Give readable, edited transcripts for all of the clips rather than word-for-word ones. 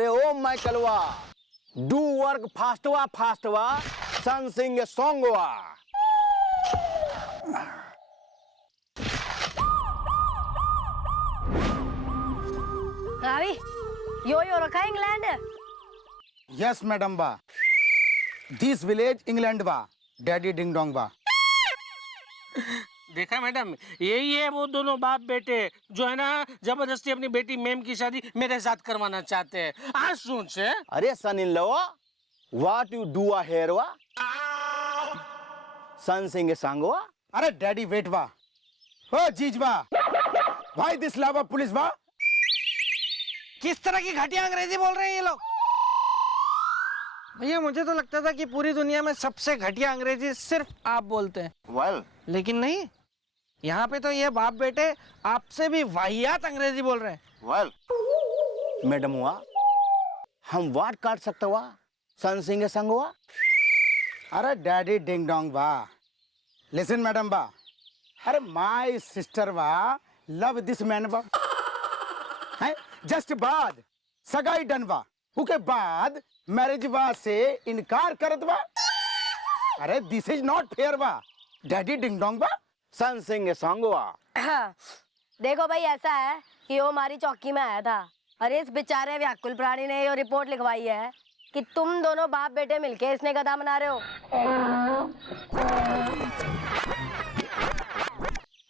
अरे ओ माइकलवा, do work फास्टवा फास्टवा, सन सिंग सॉन्गवा। रावी यो रखा है इंग्लैंड। यस मैडम बा, दिस विलेज इंग्लैंड बा, डैडी डिंग डोंग बा। देखा मैडम, यही है वो दोनों बाप बेटे जो है ना जबरदस्ती अपनी बेटी मेम की शादी मेरे साथ करवाना चाहते हैं। आज सोचे। अरे son in law, what you do here वा, सन सिंग सॉन्गवा। अरे डैडी वेट बा, ओ जीज बा, भाई दिस लावा पुलिस बा। किस तरह की घटिया अंग्रेजी बोल रहे हैं ये लोग? भैया मुझे तो लगता था कि पूरी दुनिया में सबसे घटिया अंग्रेजी सिर्फ आप बोलते हैं। वेल, लेकिन नहीं, यहाँ पे तो ये बाप बेटे आपसे भी वाहियात अंग्रेजी बोल रहे हैं। वेल, मैडम हुआ, हम वाट काट सकते हुआ सन सिंग संगवा। अरे डैडी डिंग डोंग बा, लिसन मैडम बा, अरे माय सिस्टर बा, लव दिस मैन बा, है जस्ट बाद सगाई डन बा, उसके बाद मैरिज बा से इनकार करत बा। अरे दिस इज नॉट फेयर बा, डैडी डिंग डोंग बा, सन सिंग सॉन्गवा। देखो भाई, ऐसा है कि वो हमारी चौकी में आया था और इस बेचारे व्याकुल प्राणी ने ये रिपोर्ट लिखवाई है कि तुम दोनों बाप बेटे मिलके इसने गधा बना रहे हो।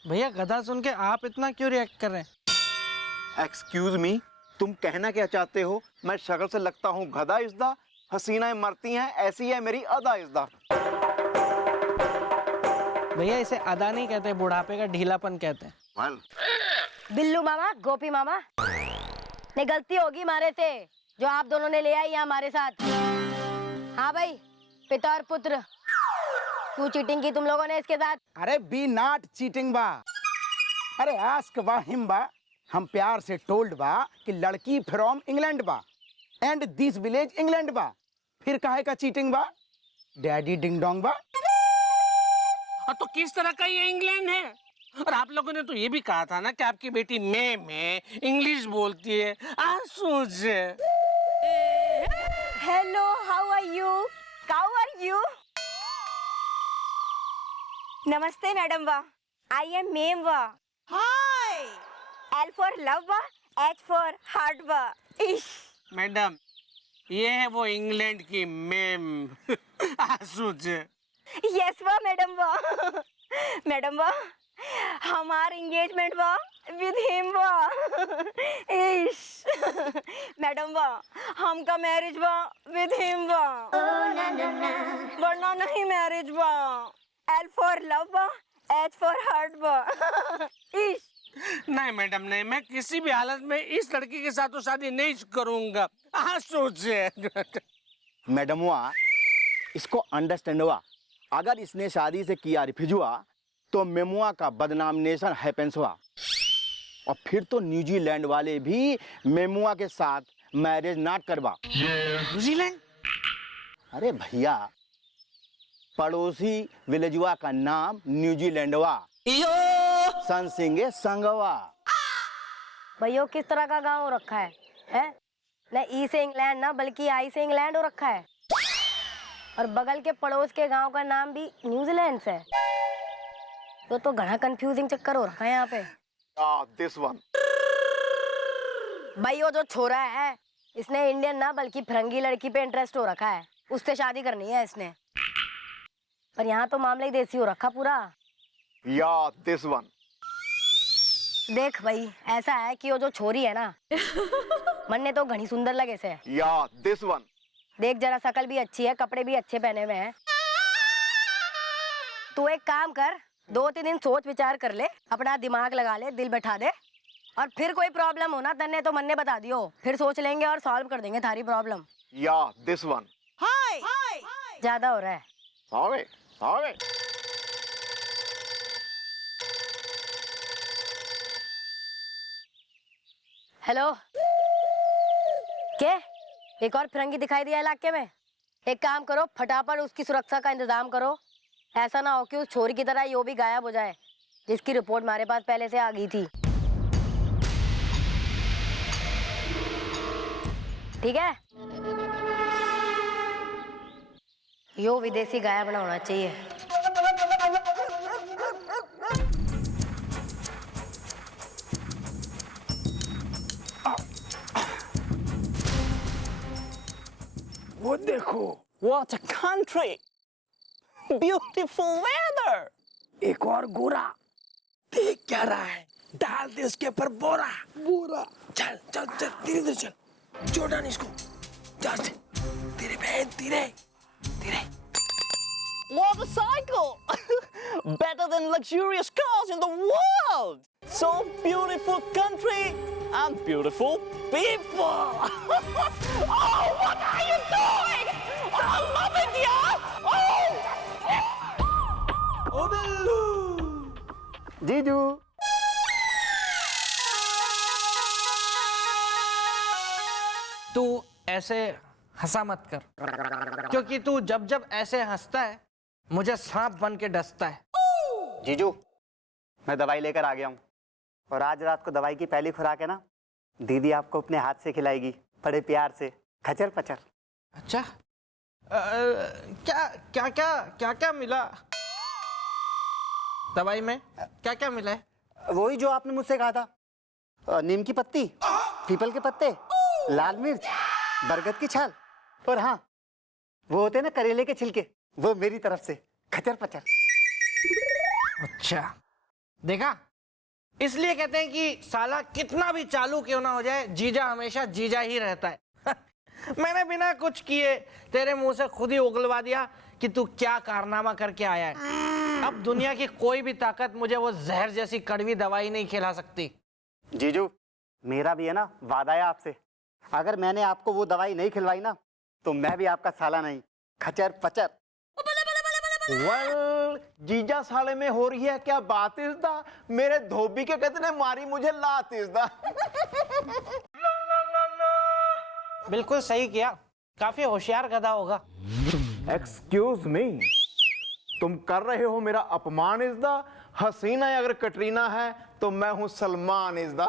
भैया गधा सुन के आप इतना क्यों रिएक्ट कर रहे हैं? एक्सक्यूज मी, तुम कहना क्या चाहते हो? मैं शक्ल से लगता हूँ गधा इज़दा, हसीनाएं मरती हैं, ऐसी है मेरी अदा इज़दा। भैया इसे अदा नहीं कहते, बुढ़ापे का ढीलापन कहते हैं। well. बिल्लू मामा, गोपी मामा, नहीं गलती होगी हमारे से जो आप दोनों ने ले आई हमारे साथ। हाँ भाई, पिता और पुत्र, क्यों चीटिंग की तुम लोगों ने इसके साथ? अरे बी नॉट चीटिंग बा, अरे आस्क बा हिम बा, हम प्यार से टोल्ड बा कि लड़की फ्रॉम इंग्लैंड बा एंड दिस विलेज इंग्लैंड बा, फिर काहे का चीटिंग बा, डैडी डिंग डोंग बा। तो किस तरह का ये इंग्लैंड है? और आप लोगों ने तो ये भी कहा था ना कि आपकी बेटी मेम है, इंग्लिश बोलती है। आज सोचे। Hello, how are you? How are you? नमस्ते मैडम वा, आई एम मेम वा। हाय। L फॉर लव वा, H फॉर हार्ट वा। इश। मैडम, ये है वो इंग्लैंड की मेम। आज सोचे। यस वा मैडम वा। मैडम वा, हमार एंगेजमेंट वा विद हिम वा। इश। मैडम वा, हमका मैरिज वा विद हिम वा। वरना नहीं मैरिज वा। L फॉर लव वा, H फॉर हार्ट वा। इश। नहीं मैडम नहीं, मैं किसी भी हालत में इस लड़की के साथ तो शादी नहीं करूंगा। आज सोचे। मैडम हुआ, इसको अंडरस्टैंड हुआ, अगर इसने शादी से किया रिफ्यूज हुआ तो मेमुआ का बदनामिनेशन हैपेंस हुआ, और फिर तो न्यूजीलैंड वाले भी मेमुआ के साथ मैरिज नाट करवा। न्यूजीलैंड? अरे भैया, पड़ोसी विलेजुआ का नाम न्यूजीलैंडवा, सन सिंह संगवा। भैया किस तरह का गांव हो रखा है, हैं? न ई से इंग्लैंड ना बल्कि आई से इंग्लैंड हो रखा है, और बगल के पड़ोस के गांव का नाम भी न्यूजीलैंड से है। तो घना कंफ्यूजिंग चक्कर हो रखा है यहाँ पे। This one. भाई वो जो छोरा है, इसने इंडियन ना बल्कि फिरंगी लड़की पे इंटरेस्ट हो रखा है, उससे शादी करनी है इसने। पर यहाँ तो मामला ही देसी हो रखा पूरा। This one. देख भाई, ऐसा है कि वो जो छोरी है ना, मन ने तो घनी सुंदर लगे से। This one. देख जरा, शकल भी अच्छी है, कपड़े भी अच्छे पहने हुए हैं। तू एक काम कर, 2-3 दिन सोच विचार कर ले, अपना दिमाग लगा ले, दिल बैठा दे, और फिर कोई प्रॉब्लम हो ना तन्ने तो मन ने बता दियो, फिर सोच लेंगे और सॉल्व कर देंगे थारी प्रॉब्लम। This one. हाय। ज्यादा हो रहा है। सॉरी। हेलो, क्या एक और फिरंगी दिखाई दिया इलाके में? एक काम करो, फटाफट उसकी सुरक्षा का इंतजाम करो, ऐसा ना हो कि उस छोरी की तरह यो भी गायब हो जाए जिसकी रिपोर्ट हमारे पास पहले से आ गई थी। ठीक है? यो विदेशी गायब ना होना चाहिए। वो देखो, What a country! Beautiful weather! एक और गोरा देख क्या रहा है, डाल दे उसके ऊपर बोरा बोरा। चल चल चल, धीरे धीरे चल, जोड़ डाल इसको, जल्द धीरे बहन, धीरे धीरे। Motorcycle! Better than luxurious cars in the world! So beautiful country and beautiful people! Oh, what are you doing? I love it, yeah! Oh! ओ बिल्लू, जीजू, तू ऐसे हंसा मत कर, क्योंकि तू जब जब ऐसे हंसता है मुझे सांप बन के डसता है। जीजू, मैं दवाई लेकर आ गया हूँ और आज रात को दवाई की पहली खुराक है ना, दीदी आपको अपने हाथ से खिलाएगी, बड़े प्यार से, खचर पचर। अच्छा, क्या क्या क्या क्या क्या मिला दवाई में? क्या क्या मिला है? वही जो आपने मुझसे कहा था, नीम की पत्ती, पीपल के पत्ते, लाल मिर्च, बरगद की छाल, और हाँ वो होते हैं ना करेले के छिलके, वो मेरी तरफ से, खचर पचर। अच्छा, देखा, इसलिए कहते हैं कि साला कितना भी चालू क्यों ना हो जाए, जीजा हमेशा जीजा ही रहता है। मैंने बिना कुछ किए तेरे मुंह से खुद ही उगलवा दिया कि तू क्या कारनामा करके आया है। अब दुनिया की कोई भी ताकत मुझे वो जहर जैसी कड़वी दवाई नहीं खिला सकती। जीजू, मेरा भी है ना वादा है आपसे, अगर मैंने आपको वो दवाई नहीं खिलवाई ना तो मैं भी आपका साला नहीं, खचर पचर। वेल, जीजा साले में हो रही है क्या बात इज़दा? मेरे धोबी के कहते ने मारी मुझे लात इज़दा। बिल्कुल सही किया, काफी होशियार गधा होगा। एक्सक्यूज मी, तुम कर रहे हो मेरा अपमान इज़दा। हसीना अगर कटरीना है तो मैं हूं सलमान इज़दा।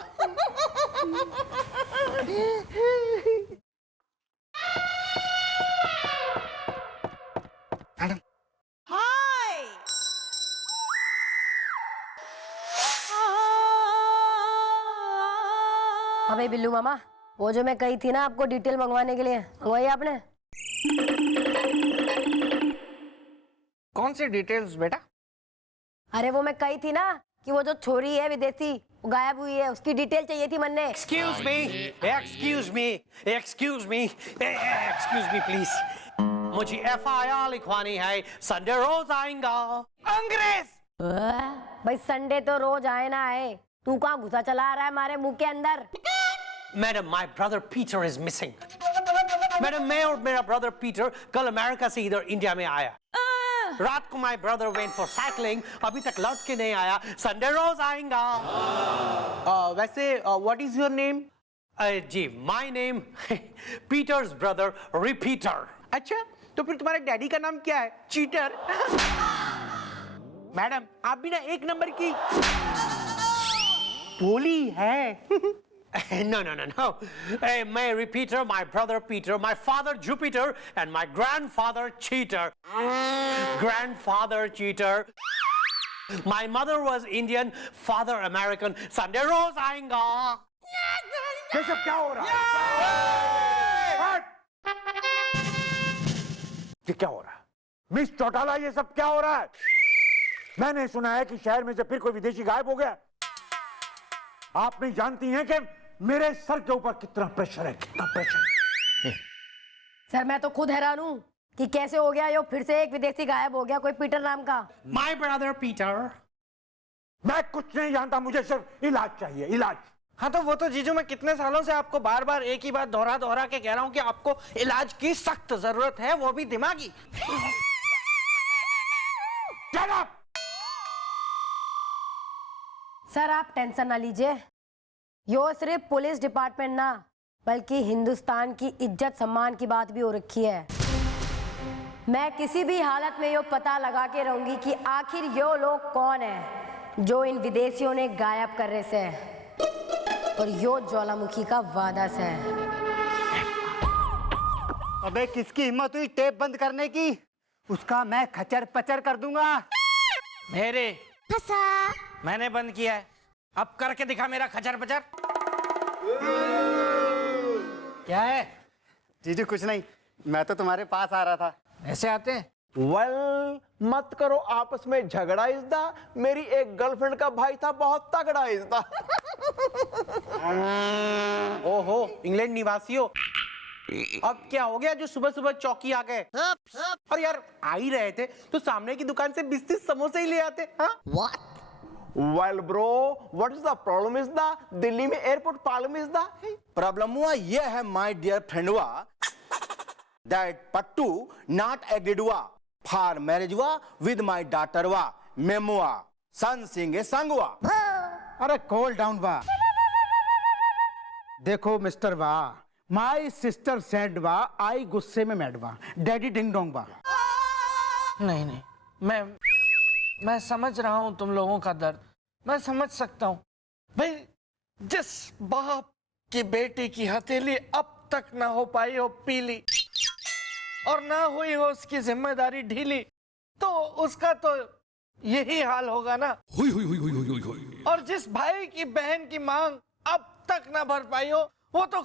अबे बिल्लू मामा, वो जो मैं कही थी ना आपको डिटेल मंगवाने के लिए, मंगवाई आपने? कौन सी डिटेल्स बेटा? अरे वो मैं कही थी ना कि वो जो छोरी है विदेशी, वो गायब हुई है, उसकी डिटेल चाहिए थी मन ने। Excuse me, excuse me, excuse me, excuse me please. मुझे FIR लिखवानी है, संडे रोज आएगा। अंग्रेज! भाई संडे तो रोज आए ना आए, तू कहाँ घुसा चला आ रहा है हमारे मुंह के अंदर? Madam, my brother Peter is missing. Madam, मैं और मेरा ब्रदर पीटर कल अमेरिका से इधर इंडिया में आया। रात को my brother went for cycling, अभी तक लौट के नहीं आया, संडे रोज आएगा। वैसे what is your name? Ji, my name Peter's brother repeater। अच्छा, तो फिर तुम्हारे डैडी का नाम क्या है? चीटर। मैडम, आप भी ना एक नंबर की भोली है। No, no, no, no. My repeater, my brother Peter, my father Jupiter, and my grandfather Cheater. Grandfather Cheater. My mother was Indian, father American. Sunday रोज आएगा। ये सब क्या हो रहा है? ये क्या हो रहा है? मिस चौटाला, ये सब क्या हो रहा है? मैंने सुना है कि शहर में से फिर कोई विदेशी गायब हो गया। आप नहीं जानती हैं कि मेरे सर के ऊपर कितना प्रेशर है, कितना प्रेशर। सर मैं तो खुद हैरान हूँ कि कैसे हो गया यो, फिर से एक विदेशी गायब हो गया, कोई पीटर नाम का। My brother Peter. मैं कुछ नहीं जानता, मुझे सिर्फ इलाज चाहिए, इलाज। हाँ तो वो तो जीजू, मैं कितने सालों से आपको बार बार एक ही बात दोहरा दोहरा के कह रहा हूँ कि आपको इलाज की सख्त जरूरत है, वो भी दिमागी। Shut up! सर आप टेंशन ना लीजिए, यो सिर्फ पुलिस डिपार्टमेंट ना बल्कि हिंदुस्तान की इज्जत सम्मान की बात भी हो रखी है। मैं किसी भी हालत में यो पता लगा के रहूंगी कि आखिर यो लोग कौन है जो इन विदेशियों ने गायब करने से और यो ज्वालामुखी का वादा से है। अबे किसकी हिम्मत हुई टेप बंद करने की? उसका मैं खचर पचर कर दूंगा। मेरे मैंने बंद किया है, अब करके दिखा मेरा खचर पचर। क्या है? जीजू कुछ नहीं, मैं तो तुम्हारे पास आ रहा था। ऐसे आते हैं? वेल मत करो आपस में झगड़ा इज़दा। मेरी एक गर्लफ्रेंड का भाई था बहुत तगड़ा इज़दा। ओहो, इंग्लैंड निवासियों, अब क्या हो गया जो सुबह सुबह चौकी आ गए? और यार आ ही रहे थे तो सामने की दुकान से 20-30 समोसे ही ले आते। हाँ? Well bro what is the problem इज़दा? दिल्ली में एयरपोर्ट प्रॉब्लम इज़दा। प्रॉब्लम हुआ ये है माय डियर फ्रेंड हुआ दैट पट्टू नॉट एग्रीड हुआ फॉर मैरिज हुआ विद माय डॉटर हुआ मेमुआ सन सिंह संग हुआ। अरे कूल डाउन वाह। देखो मिस्टर वाह, माई सिस्टर सेड वाह, आई गुस्से में मैड वाह, डैडी डिंग डोंग वाह। नहीं नहीं, मैं समझ रहा हूं तुम लोगों का दर्द, मैं समझ सकता हूं भाई। जिस बाप की बेटी की हथेली अब तक ना हो पाई हो पीली और ना हुई हो उसकी जिम्मेदारी ढीली, तो उसका तो यही हाल होगा ना। और जिस भाई की बहन की मांग अब तक ना भर पाई हो, वो तो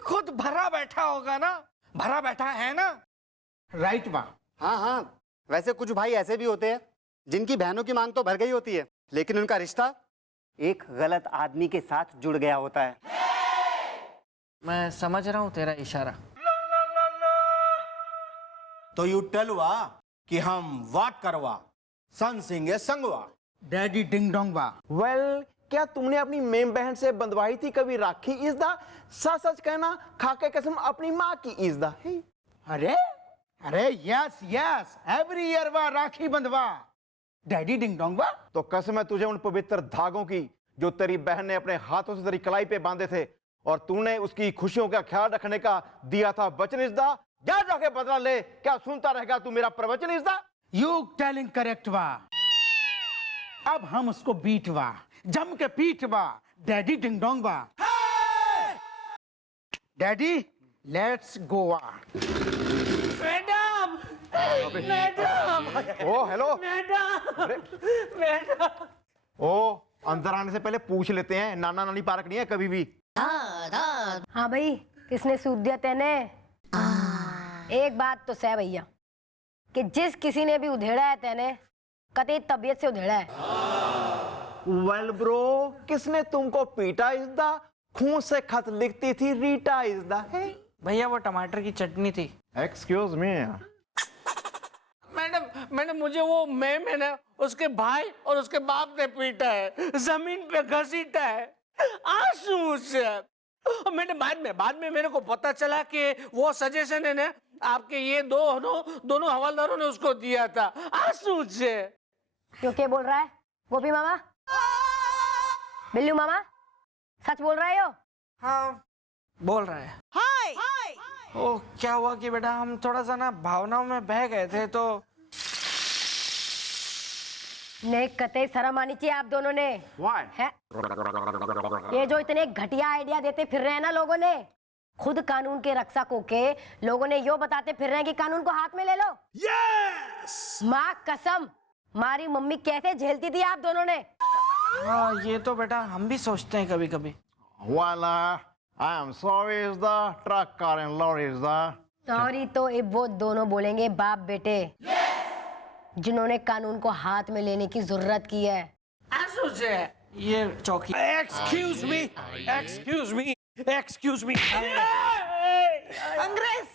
खुद भरा बैठा होगा ना। भरा बैठा है ना। राइट वाह। हाँ हाँ, वैसे कुछ भाई ऐसे भी होते हैं जिनकी बहनों की मांग तो भर गई होती है, लेकिन उनका रिश्ता एक गलत आदमी के साथ जुड़ गया होता है। मैं समझ रहा हूं तेरा इशारा। तो यू टेल हुआ कि हम वाट करवा सन सिंह संग हुआ डैडी डिंग डोंग वाह। वेल क्या तुमने अपनी मेम बहन से बंधवाई थी कभी राखी इज़दा? सच सच कहना, खाके कसम अपनी माँ की इज़दा। अरे अरे यस यस, एवरी ईयर वाह राखी बंधवा डैडी डिंग डोंग वाह। तो कसम है तुझे उन पवित्र धागों की जो तेरी बहन ने अपने हाथों से तेरी कलाई पे बांधे थे और तूने उसकी खुशियों का ख्याल रखने का दिया था वचन इज़दा। जा जाके बदला ले, क्या सुनता रहेगा तू मेरा प्रवचन इज़दा? यू टेलिंग करेक्ट वाह। अब हम उसको बीट वाह, जम के पीट वाह, डैडी डिंग डोंग वाह। डैडी लेट्स गो वाह। मैडम, मैडम, ओ हेलो मैडम। ओ अंदर आने से पहले पूछ लेते हैं, नाना नानी पार्क नहीं है कभी भी। हाँ भाई, किसने सूद दिया तेने? एक बात तो सह भैया कि जिस किसी ने भी उधेड़ा है तेने, कतई तबीयत से उधेड़ा है। वेल ब्रो किसने तुमको पीटा इज़दा? खून से खत लिखती थी रीटा इज़दा। भैया वो टमाटर की चटनी थी। Excuse me. मैडम मुझे वो मैम है ना, उसके भाई और उसके बाप ने पीटा है, जमीन पे घसीटा है आंसू से। मैंने बाद में मेरे को पता चला कि वो सजेशन है ना आपके ये दोनों हवलदारों ने उसको दिया था आंसू से। क्यों क्या बोल रहा है गोपी मामा? बिल्लू मामा सच बोल रहा है यो? हाँ बोल रहा है। ओ क्या हुआ कि बेटा हम थोड़ा सा ना भावनाओं में बह गए थे तो। नहीं कतई शर्म आनी चाहिए आप दोनों ने। Why? है ये जो इतने घटिया आइडिया देते फिर रहे हैं ना लोगों ने, खुद कानून के रक्षक होके लोगों ने यो बताते फिर रहे हैं कि कानून को हाथ में ले लो। माँ कसम, हमारी मम्मी कैसे झेलती थी आप दोनों ने। हाँ ये तो बेटा हम भी सोचते हैं कभी कभी। Well, I am sorry इज़दा, ट्रक कार एंड लॉरी इज़दा। सॉरी तो वो दोनों बोलेंगे बाप बेटे जिन्होंने कानून को हाथ में लेने की जरूरत की है। आंसू से ये चौकी। Excuse me. अंग्रेज।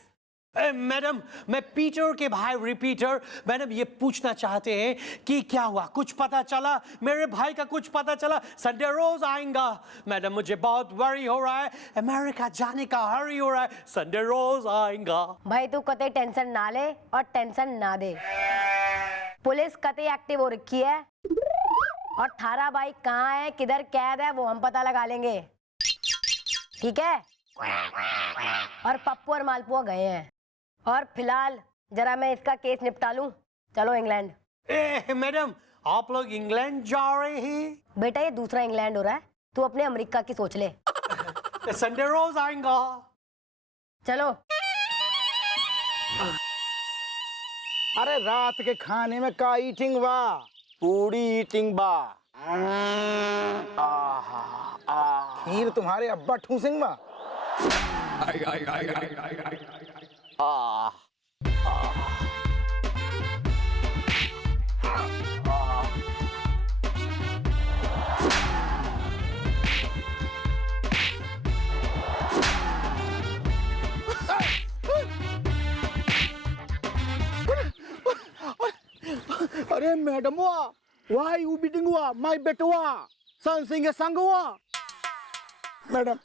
मैडम मैं पीटर के भाई रिपीटर, मैडम ये पूछना चाहते हैं कि क्या हुआ, कुछ पता चला? मेरे भाई का कुछ पता चला? संडे रोज आएगा मैडम, मुझे बहुत वरी हो रहा है, अमेरिका जाने का हरी हो रहा है, संडे रोज आएगा। भाई तू कतई टेंशन ना ले और टेंशन ना दे, पुलिस कतई एक्टिव हो रखी है और थारा भाई कहाँ है किधर कैद है वो हम पता लगा लेंगे, ठीक है? और पप्पू और मालपुआ गए हैं और फिलहाल जरा मैं इसका केस निपटा लूं। चलो इंग्लैंड। मैडम आप लोग इंग्लैंड जा रहे हैं? बेटा ये दूसरा इंग्लैंड हो रहा है, तू अपने अमेरिका की सोच ले। संडे रोज आएगा। चलो। अरे रात के खाने में का ईटिंग वाह? पूरी ईटिंग बा। खीर तुम्हारे अब्बा ठूसेंग बा। आ अरे मैडम वाई यू बीटिंग हुआ माय बेटवा सन सिंह संग हुआ। मैडम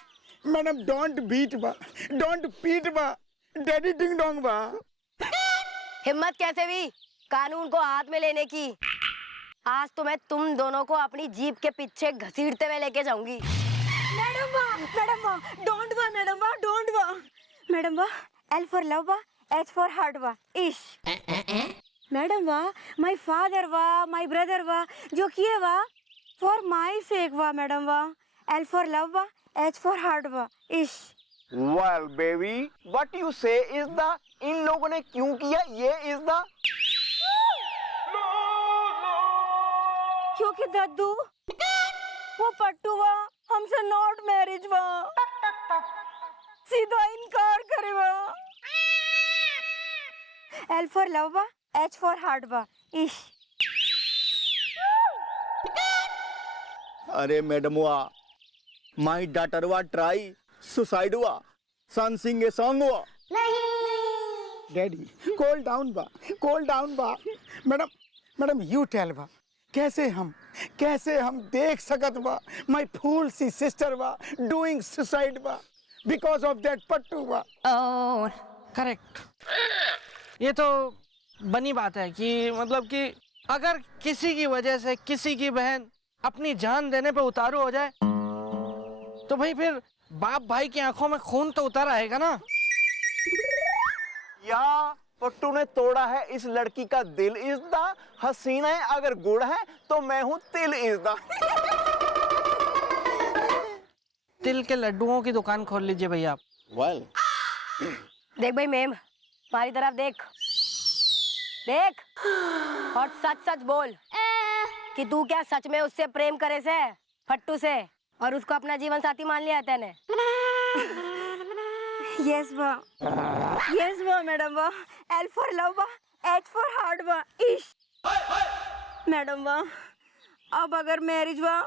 मैडम डोंट बीट बा, डोंट पीट बा, डैडी डिंग डोंग बा। हिम्मत कैसे भी कानून को हाथ में लेने की। आज तो मैं तुम दोनों को अपनी जीप के पीछे घसीटते हुए लेके जाऊंगी। मैडम बा डोंट बा मैडम बा डोंट बा मैडम बा एल फॉर लव बा एच फॉर हार्ट बा इश मैडम बा माय फादर बा माय ब्रदर बा जो किए बा फॉर माय सेक बा मैडम बा एल फॉर लव बा एच फॉर हार्ट बा इश वेल बेबी व्हाट यू से इज द इन लोगों ने क्यों किया ये इज द क्योंकि दद्दू वो पट्टू बा हमसे नॉट मैरिज बा सीधा इनकार करे बा एल फॉर लव बा एच फॉर हार्ट बा इश अरे मैडम वा माय डॉटर वा ट्राई सुसाइड वा सन सिंह ए सॉन्ग वा। डैडी कूल डाउन बा। मैडम मैडम यू टेल बा कैसे हम देख सकत बा माय फूल सी सिस्टर बा डूइंग सुसाइड बा बिकॉज ऑफ दैट पट्टू बा। करेक्ट। ये तो बनी बात है कि मतलब कि अगर किसी की वजह से किसी की बहन अपनी जान देने पे उतारू हो जाए तो भाई फिर बाप भाई की आंखों में खून तो उतर आएगा ना। या पट्टू ने तोड़ा है इस लड़की का दिल इज द हसीना है अगर गुड़ है तो मैं हूं तिल इज द। तिल के लड्डुओं की दुकान खोल लीजिए भैया आप। वेल देख भाई मेम हमारी तरफ देख और सच सच बोल कि तू क्या सच में उससे प्रेम करे से फट्टू से और उसको अपना जीवन साथी मान लिया तेने। यस बा मैडम बा एल फॉर लव बा एच फॉर हार्ट बा इश मैडम बा अब अगर मैरिज बा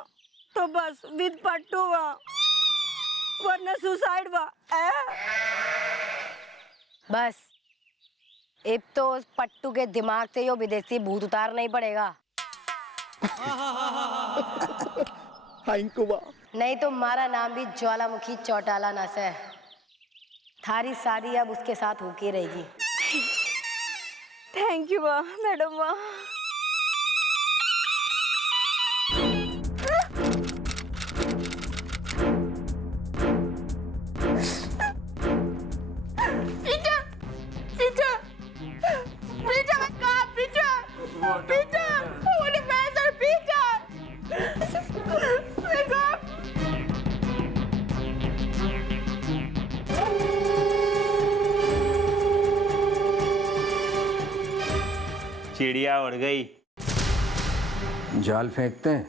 तो बस विद पट्टू बा वरना सुसाइड बा बस अब तो उस पट्टू के दिमाग से यो विदेशी भूत उतार नहीं पड़ेगा। नहीं तो हमारा नाम भी ज्वालामुखी चौटाला नस है। थारी शादी अब उसके साथ होके रहेगी। थैंक यू बा मैडम बा। चिड़िया उड़ गई। जाल फेंकते हैं।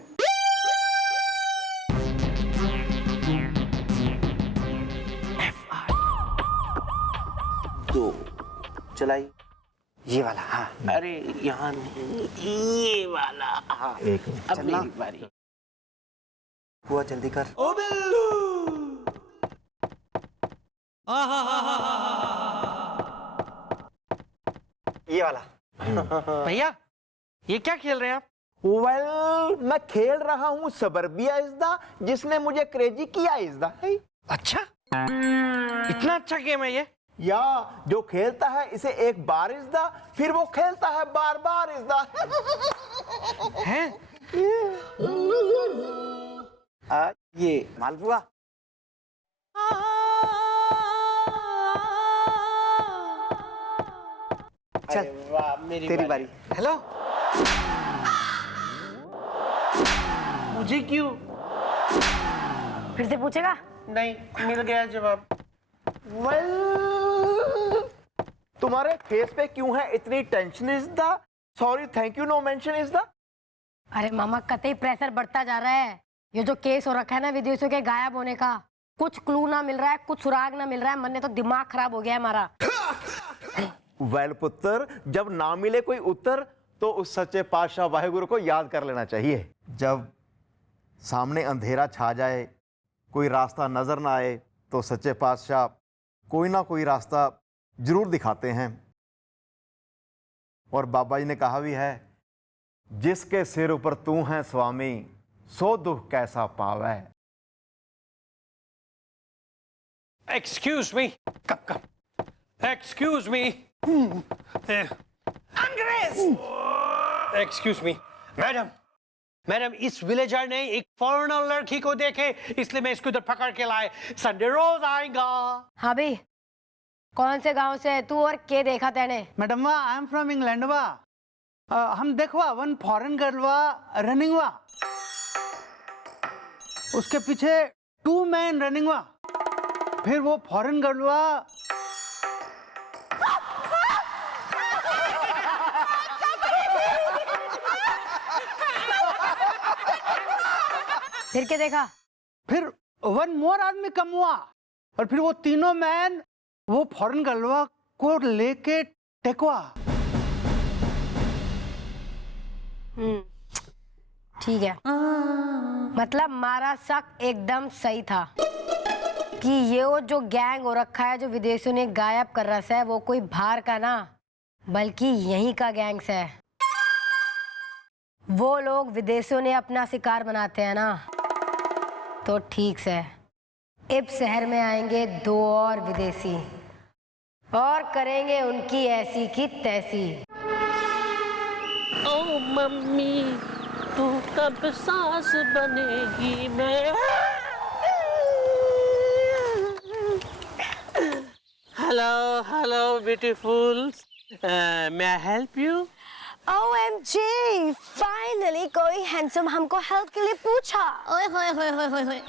दो चलाई ये वाला हाँ। अरे यहाँ नहीं ये वाला हाँ। एक मिनट अब चलना। मेरी बारी। हुआ जल्दी कर। ओ बिल्लू ये वाला भैया ये क्या खेल रहे हैं आप? वेल मैं खेल रहा हूँ सबरबिया इज द जिसने मुझे क्रेजी किया इज द। अच्छा इतना अच्छा गेम है ये। या जो खेलता है इसे एक बार इज द फिर वो खेलता है बार बार इज द। हैं? ये मालपुआ। चल वाह मेरी तेरी बारी। हेलो मुझे क्यों? फिर से पूछेगा? नहीं मिल गया जवाब। तुम्हारे फेस पे क्यों है इतनी tension? Is the sorry thank you know mention is the? अरे मामा, कतई प्रेशर बढ़ता जा रहा है। ये जो केस हो रखा है ना विदेशियों के गायब होने का, कुछ क्लू ना मिल रहा है, कुछ सुराग ना मिल रहा है, मन ने तो दिमाग खराब हो गया है हमारा। वेल पुत्र, जब ना मिले कोई उत्तर तो उस सच्चे पातशाह वाहेगुरु को याद कर लेना चाहिए। जब सामने अंधेरा छा जाए, कोई रास्ता नजर ना आए, तो सच्चे पातशाह कोई ना कोई रास्ता जरूर दिखाते हैं। और बाबा जी ने कहा भी है, जिसके सिर ऊपर तू है स्वामी, सो दुख कैसा पावे। Excuse me. Come. Excuse me. अंग्रेज! Excuse me. मैडम, इस विलेजर ने एक फॉरेनर लड़की को देखे, इसलिए मैं इसको इधर पकड़ के लाए। संडे रोज आएगा। हाँ भाई, कौन से गांव से है तू और के देखा तेने? मैडम वा, आई एम फ्रॉम इंग्लैंड वा। हम देखवा वन फॉरेन गर्ल वा रनिंग वा, उसके पीछे 2 मैन रनिंग वा, फिर वो फॉरेन गर्ल वा। फिर क्या देखा? फिर 1 मोर आदमी कम हुआ, और फिर वो तीनों मैन वो फॉरेन गर्लवा को लेके टेकवा। ठीक है, मतलब हमारा शक एकदम सही था कि ये वो जो गैंग हो रखा है जो विदेशियों ने गायब कर रखा है, वो कोई बाहर का ना बल्कि यहीं का गैंग्स है। वो लोग विदेशियों ने अपना शिकार बनाते हैं ना, तो ठीक से इस शहर में आएंगे 2 और विदेशी और करेंगे उनकी ऐसी की तैसी। ओ मम्मी, तू कब सास बनेगी? मैं hello beautiful, may I help you? OMG, finally कोई हैंडसम हमको हेल्प के लिए पूछा। ओए होए।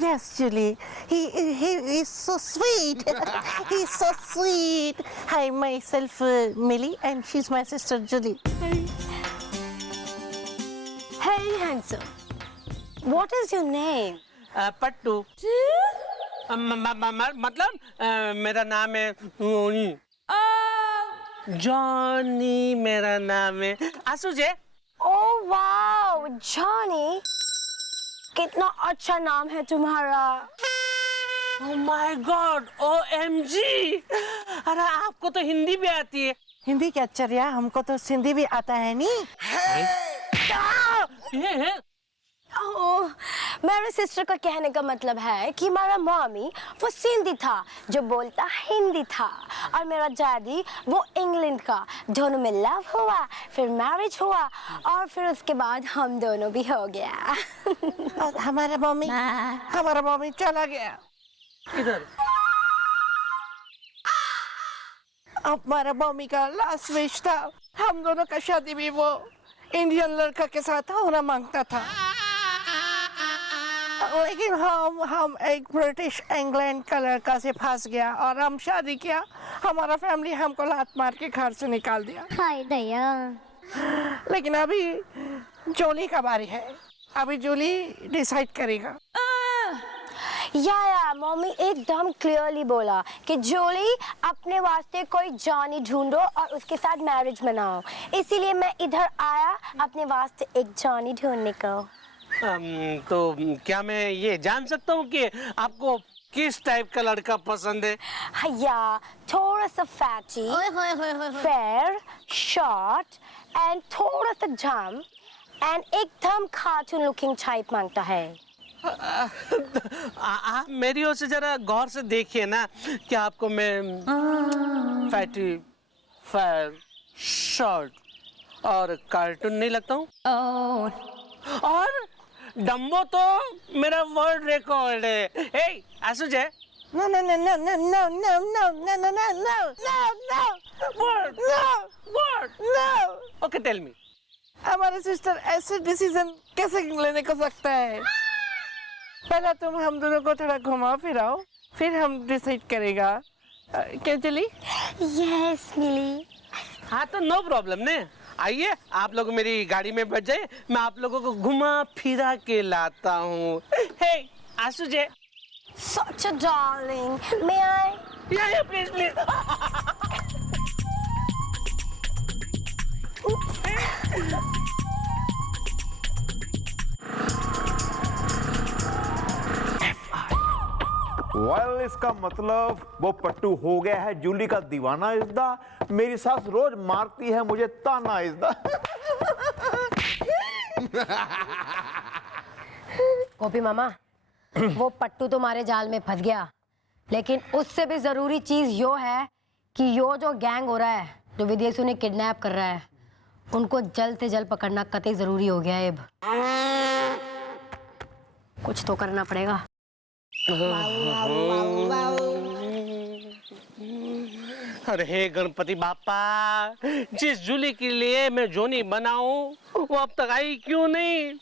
Yes, Julie. He is so sweet. He's so sweet. Hi, myself, Millie, and she's my sister, Julie. Hey handsome, what is your name? पट्टू। मतलब मेरा नाम है जॉनी, मेरा नाम है आसुजे। Oh wow, Johnny, कितना अच्छा नाम है तुम्हारा। Oh my God, OMG! अरे आपको तो हिंदी भी आती है। हिंदी क्या चरिया, हमको तो सिंधी भी आता है नी। ये है ओह, मेरे सिस्टर का कहने का मतलब है कि हमारा मम्मी वो सिंधी था जो बोलता हिंदी था, और मेरा डैडी वो इंग्लैंड का। दोनों में लव हुआ, फिर मैरिज हुआ, और फिर उसके बाद हम दोनों भी हो गया। और हमारा मम्मी चला गया इधर। हमारा मम्मी का लास्ट विश था, हम दोनों का शादी भी वो इंडियन लड़का के साथ होना मांगता था, लेकिन हम एक ब्रिटिश इंग्लैंड का लड़का से फंस गया और हम शादी किया। हमारा फैमिली हमको लात मार के घर से निकाल दिया। हाय दया। लेकिन अभी जोली का बारी है, अभी जोली डिसाइड करेगा। या मम्मी एकदम क्लियरली बोला कि जोली अपने वास्ते कोई जॉनी ढूंढो और उसके साथ मैरिज मनाओ, इसीलिए मैं इधर आया अपने वास्ते एक जॉनी ढूंढने को। तो क्या मैं ये जान सकता हूँ कि आपको किस टाइप का लड़का पसंद है? या थोड़ा सा फैटी, फेयर, शॉर्ट एंड थोड़ा सा जम एंड एकदम कार्टून लुकिंग टाइप मांगता है। आप मेरी ओर से जरा गौर से देखिए ना, क्या आपको मैं फैटी, फेयर, शॉर्ट और कार्टून नहीं लगता हूँ? और डम्बो तो मेरा वर्ल्ड रिकॉर्ड है। हे आसुजे, No. Okay tell me. हमारा सिस्टर ऐसे डिसीजन कैसे लेने को सकता है? पहला तुम हम दोनों को थोड़ा घुमाओ फिराओ, फिर हम डिसाइड करेगा क्या चली? यस मिली। हाँ तो नो प्रॉब्लम ने, आइए आप लोग मेरी गाड़ी में बैठ जाइए, मैं आप लोगों को घुमा फिरा के लाता हूँ। हे आशु जे, Such a darling. May I? या प्लीज प्लीज। वेल इसका मतलब वो पट्टू हो गया है जूली का दीवाना इज़दा। मेरी सास रोज मारती है मुझे ताना इज़दा। गोपी मामा, वो पट्टू तुम्हारे जाल में फंस गया, लेकिन उससे भी जरूरी चीज यो है कि यो जो गैंग हो रहा है, जो विदेशियों ने किडनैप कर रहा है, उनको जल्द से जल्द पकड़ना कतई जरूरी हो गया है अब। कुछ तो करना पड़ेगा। अरे हे गणपति बापा, जिस जूली के लिए मैं जोनी बनाऊं वो अब तक आई क्यों नहीं?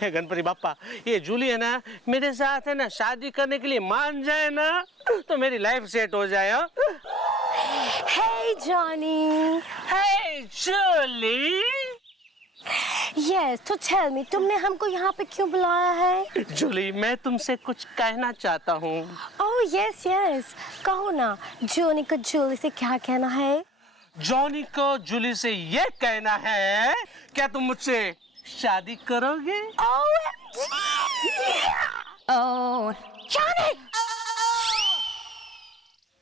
हे गणपति बापा, ये जूली है ना, मेरे साथ है ना शादी करने के लिए मान जाए ना तो मेरी लाइफ सेट हो जाए। Hey Johnny. हे जूली। Yes, तो tell me, तुमने हमको यहाँ पे क्यों बुलाया है? जूली, मैं तुमसे कुछ कहना चाहता हूँ। Oh yes yes, कहो ना। जॉनी को जूली से क्या कहना है? जॉनी को जूली से ये कहना है, क्या तुम मुझसे शादी करोगे? Oh, Johnny!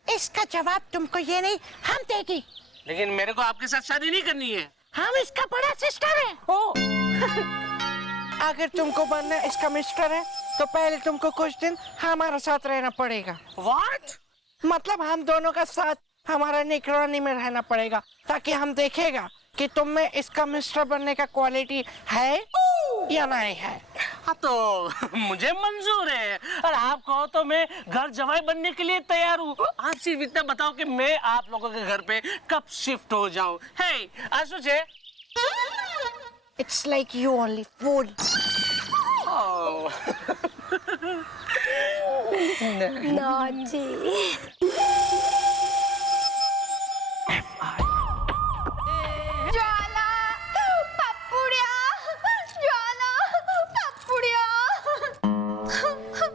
इसका जवाब तुमको ये नहीं, हम देगी। लेकिन मेरे को आपके साथ शादी नहीं करनी है। हम इसका बड़ा सिस्टर है। ओ, अगर तुमको बनना इसका मिस्टर है तो पहले तुमको कुछ दिन हमारे साथ रहना पड़ेगा। What? मतलब हम दोनों का साथ हमारा निगरानी में रहना पड़ेगा, ताकि हम देखेगा कि तुम में इसका मिस्टर बनने का क्वालिटी है या नहीं है। हाँ तो मुझे मंजूर है, और आप कहो तो मैं घर जवाई बनने के लिए तैयार हूँ। आप सिर्फ इतना बताओ कि मैं आप लोगों के घर पे कब शिफ्ट हो जाऊँ। हे आशु जे। It's like you only fool. Naughty. ज्वाला, पप्पुड़िया, ज्वाला, पप्पुड़िया।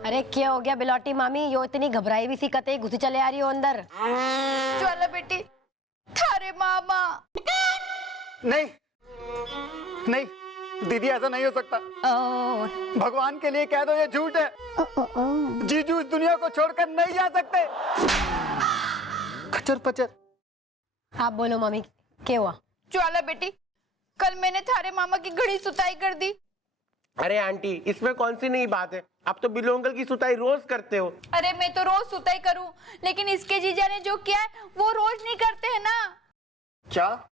अरे क्या हो गया बिलौटी मामी? यो इतनी घबराई भी सी कतई घुसी चले आ रही हो अंदर। ज्वाला बेटी, थारे मामा। नहीं नहीं दीदी, ऐसा नहीं हो सकता। भगवान के लिए कह दो ये झूठ है। जीजू इस दुनिया को छोड़कर नहीं जा सकते। खचर पचर। आप बोलो मम्मी, क्या हुआ? ज्वाला बेटी, कल मैंने थारे मामा की घड़ी सुताई कर दी। अरे आंटी, इसमें कौन सी नई बात है? आप तो बिल्लू अंकल की सुताई रोज करते हो। अरे मैं तो रोज सुताई करूं, लेकिन इसके जीजा ने जो किया है वो रोज नहीं करते हैं ना। क्या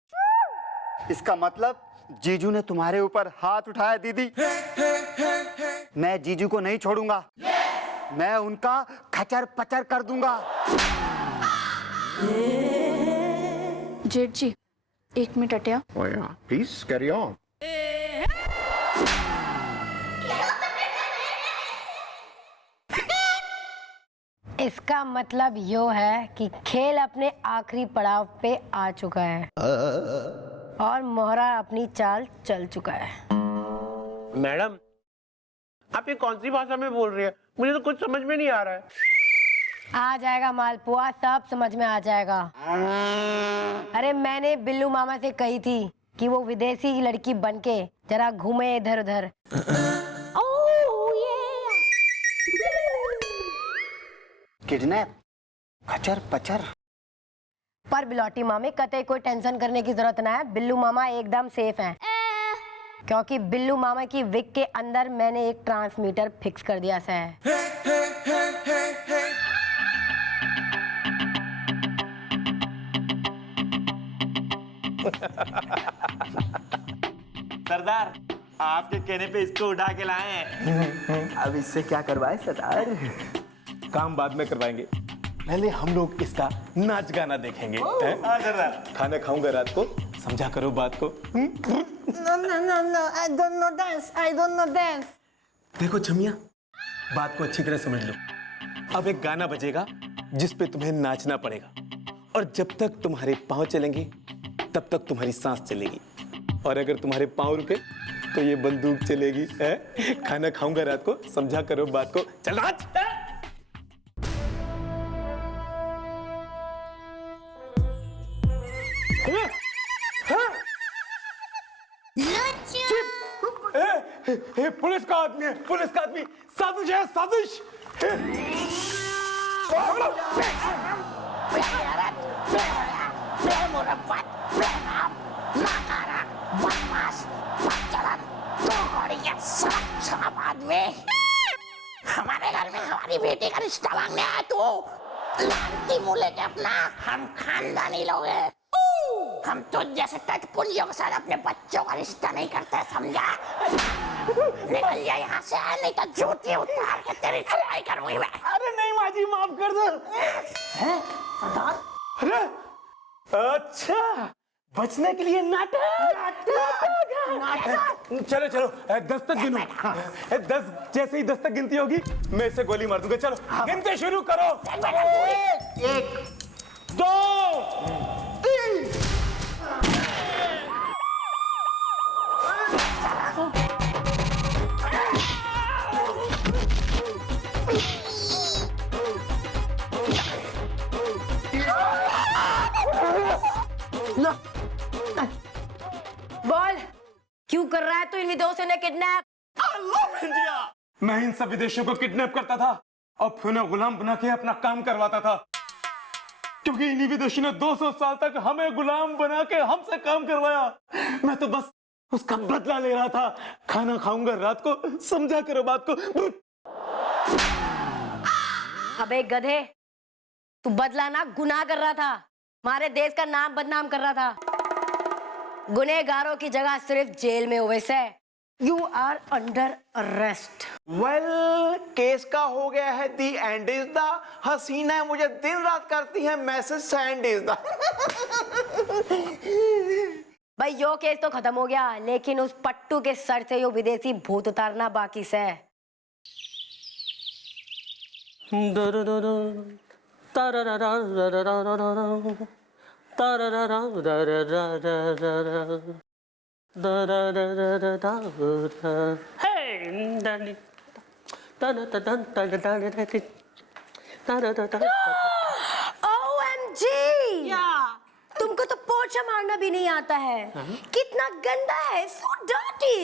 इसका मतलब जीजू ने तुम्हारे ऊपर हाथ उठाया? दीदी, मैं जीजू को नहीं छोड़ूंगा। मैं उनका खचर पचर कर दूंगा। जेठ जी, 1 minute Hatia. Please carry on. इसका मतलब यो है कि खेल अपने आखिरी पड़ाव पे आ चुका है और मोहरा अपनी चाल चल चुका है। मैडम, आप ये कौन सी भाषा में बोल रही है? मुझे तो कुछ समझ में नहीं आ रहा है। आ जाएगा मालपुआ, सब समझ में आ जाएगा। अरे मैंने बिल्लू मामा से कही थी कि वो विदेशी लड़की बनके जरा घूमे इधर उधर। किडनैप, खचर पचर। पर बिलौटी मामे, कतई कोई टेंशन करने की जरूरत ना है। बिल्लू मामा एकदम सेफ हैं, क्योंकि बिल्लू मामा की विग के अंदर मैंने एक ट्रांसमीटर फिक्स कर दिया है। सरदार, आपके कहने पे इसको उठा के लाए हैं। अब इससे क्या करवाए सरदार? काम बाद में करवाएंगे, पहले हम लोग इसका नाच गाना देखेंगे। हाँ सरदार। खाना खाऊंगा रात को, समझा करो बात को। No, I don't know dance. I don't know dance. देखो छमिया, बात को अच्छी तरह समझ लो। अब एक गाना बजेगा, जिस पे तुम्हें नाचना पड़ेगा, और जब तक तुम्हारे पांव चलेंगे तब तक तुम्हारी सांस चलेगी, और अगर तुम्हारे पांव रुके तो ये बंदूक चलेगी। है? खाना खाऊंगा रात को, समझा करो बात को। चल नाच। पुलिस का आदमी है, पुलिस का आदमी। साजिश है, साजिश। हमारे घर में हमारी बेटी का रिश्ता मांगने आया तू। लानती मुंह लेके अपना, हम खानदानी लोग हैं। हम तो जैसे टटपुंजियों के साथ अपने बच्चों का रिश्ता नहीं करते, समझा? निकल जा यहाँ से, नहीं तो जूती उतार के तेरी छुड़ाई करूंगी मैं। अरे नहीं माँ जी, माफ कर दो। अरे अच्छा, बचने के लिए नाटक। चलो चलो, 10 तक गिनो। 10 जैसे ही 10 तक गिनती होगी मैं इसे गोली मार दूंगा। चलो गिनते शुरू करो। 1 2 3। बोल, क्यों कर रहा है तू इन विदेशियों ने किडनैप? मैं इन सब विदेशियों को किडनैप करता था और फिर उन्हें गुलाम बना के अपना काम करवाता था, क्योंकि इन्हीं विदेशियों ने 200 साल तक हमें गुलाम बना के हमसे काम करवाया। मैं तो बस उसका बदला ले रहा था। खाना खाऊंगा रात को, समझा करो बात को। अबे गधे, तू बदला ना गुनाह कर रहा था, हमारे देश का नाम बदनाम कर रहा था। गुनहगारों की जगह सिर्फ जेल में हो। वैसे you are under arrest. Well, case का हो गया है दी एंड इज द। हसीना मुझे दिन रात करती है मैसेज, सेंड इज द। भाई यो केस तो खत्म हो गया, लेकिन उस पट्टू के सर से यो विदेशी भूत उतारना बाकी से। OMG! तुमको तो पोछा मारना भी नहीं आता है। कितना गंदा है, so dirty।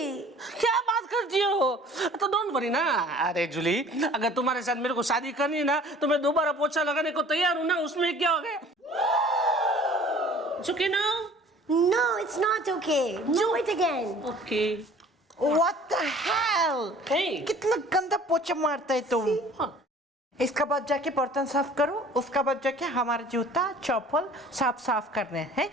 क्या बात करती हो? तो डोंट वरी ना। अरे जूली, अगर तुम्हारे साथ मेरे को शादी करनी है ना, तो मैं दोबारा पोछा लगाने को तैयार हूँ ना। उसमें क्या हो गया? It's okay now? No, it's not okay. Do it again. Okay. What the hell? Hey. कितना गंदा पोछा मारता है तुम। इसका बाद जाके बर्तन साफ करो, उसका बाद जाके हमारे जूता चप्पल साफ करने हैं।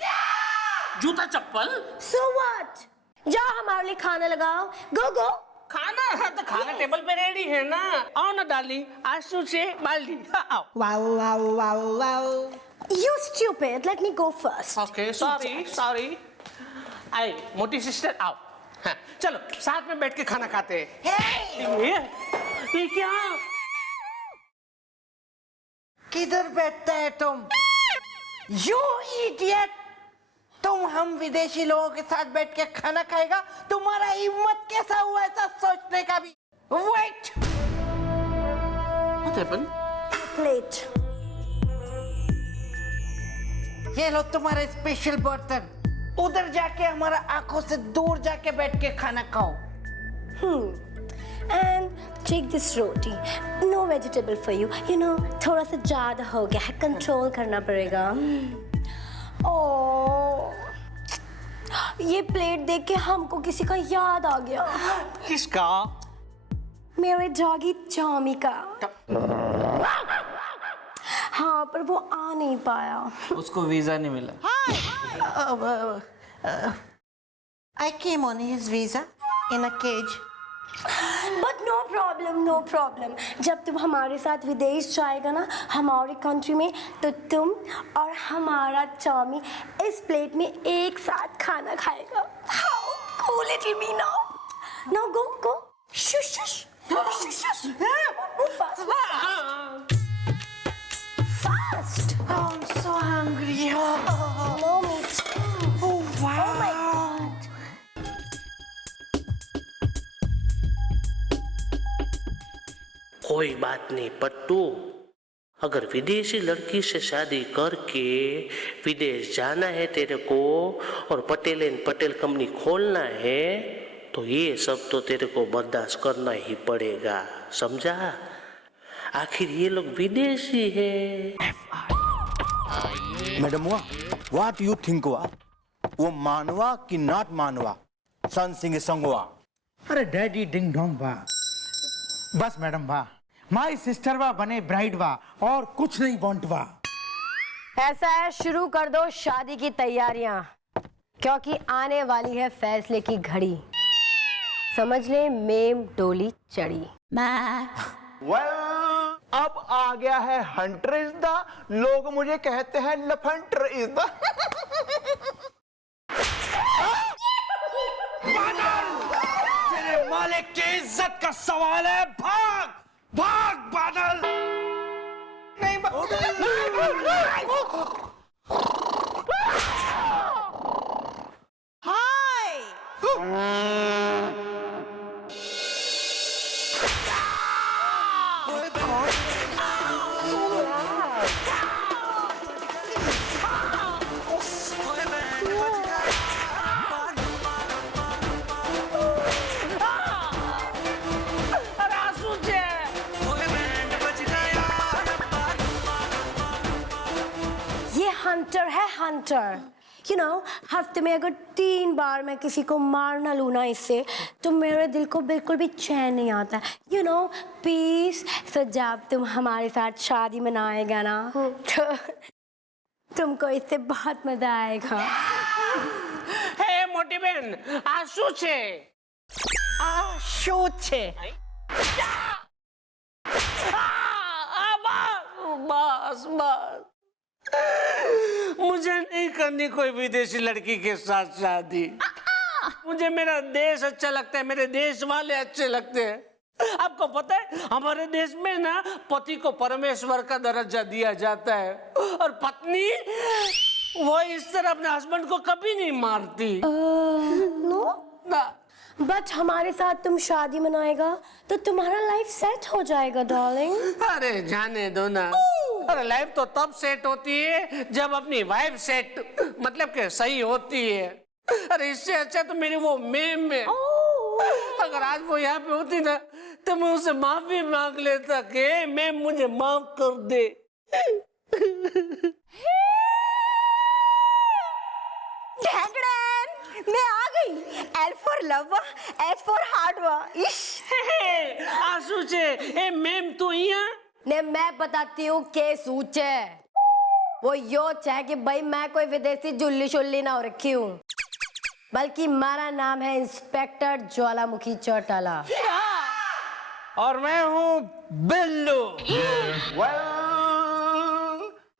जूता चप्पल? So what? जाओ हमारे लिए खाना लगाओ। Go go. खाना है तो खाना टेबल पे रेडी है ना। आओ ना डार्लिंग, आंसू से बाल्टी। आओ। Wow. You stupid. Let me go first. Okay, sorry. आई मोटी सिस्टर आओ। हाँ, चलो साथ में बैठ के खाना खाते हैं। ये क्या? किधर बैठता है तुम? You idiot! तुम हम विदेशी लोगों के साथ बैठ के खाना खाएगा? तुम्हारा हिम्मत कैसा हुआ ऐसा सोचने का भी? Wait! What happened? Plate. ये लो तुम्हारे स्पेशल बर्तन। उधर जाके हमारा आंखों से दूर जाके बैठ के खाना खाओ। And take this roti. No vegetable for you. You know, थोड़ा सा ज़्यादा हो गया है, कंट्रोल करना पड़ेगा। ओह, ये प्लेट देख के हमको किसी का याद आ गया। किसका? मेरे डॉगी टॉमी का। हाँ, पर वो आ नहीं पाया। उसको वीजा नहीं मिला। I came on his visa in a cage. But no problem. जब तुम हमारे साथ विदेश जाएगा ना, हमारी कंट्री में, तो तुम और हमारा टॉमी इस प्लेट में एक साथ खाना खाएगा। How cool it will be now? Now go. Shush. Move fast. hungry. No, me too. Oh, wow. Oh my God. कोई बात नहीं पट्टू, अगर विदेशी लड़की से शादी करके विदेश जाना है तेरे को और पटेल एंड पटेल कंपनी खोलना है तो ये सब तो तेरे को बर्दाश्त करना ही पड़ेगा, समझा? आखिर ये लोग विदेशी है। मैडम हुआ व्हाट यू थिंक हुआ, वो मानवा कि नॉट मानवा, सन सिंह संगवा? अरे डैडी डिंग डोंग वाह, बस मैडम वाह, माई सिस्टर वाह बने ब्राइड वाह, और कुछ नहीं वांट वाह। ऐसा है, शुरू कर दो शादी की तैयारियां, क्योंकि आने वाली है फैसले की घड़ी। समझ ले, मेम डोली चढ़ी। अब आ गया है हंटर इज द, लोग मुझे कहते हैं लफंटर इज द। तेरे मालिक की इज्जत का सवाल है, भाग भाग बादल। नहीं हंटर है हंटर। यू नो, हफ्ते में अगर 3 बार मैं किसी को मार ना लूँ ना इससे, तो मेरे दिल को बिल्कुल भी चैन नहीं आता। You know, piece. सो जब तुम हमारे साथ शादी मनाएगा ना, तो तुमको इससे बहुत मजा आएगा। हे मोटी बहन, आ શું છે? बस बस, मुझे नहीं करनी कोई विदेशी लड़की के साथ शादी। मुझे मेरा देश अच्छा लगता है, मेरे देश वाले अच्छे लगते हैं। आपको पता है, हमारे देश में ना पति को परमेश्वर का दर्जा दिया जाता है, और पत्नी वो इस तरह अपने हस्बैंड को कभी नहीं मारती। नो ना, बट हमारे साथ तुम शादी मनाएगा तो तुम्हारा लाइफ सेट हो जाएगा डार्लिंग। अरे जाने दो ना, अरे लाइफ तो तब सेट होती है जब अपनी वाइफ सेट, मतलब के सही होती है। अरे इससे अच्छा तो मेरी वो मेम है। अगर आज वो यहाँ पे होती ना, तो मैं उसे माफी मांग लेता कि मेम मुझे माफ कर दे। मैं आ गई। L for love, S for heart वा। इश। आंसू छे, ए मेम तू यहाँ? ने मैं बताती हूँ के सूचे। वो यो है कि भाई मैं कोई विदेशी जुल्ली शुल्ली ना हो रखी हूँ, बल्कि मेरा नाम है इंस्पेक्टर ज्वालामुखी चौटाला। और मैं हूँ बिल्लू।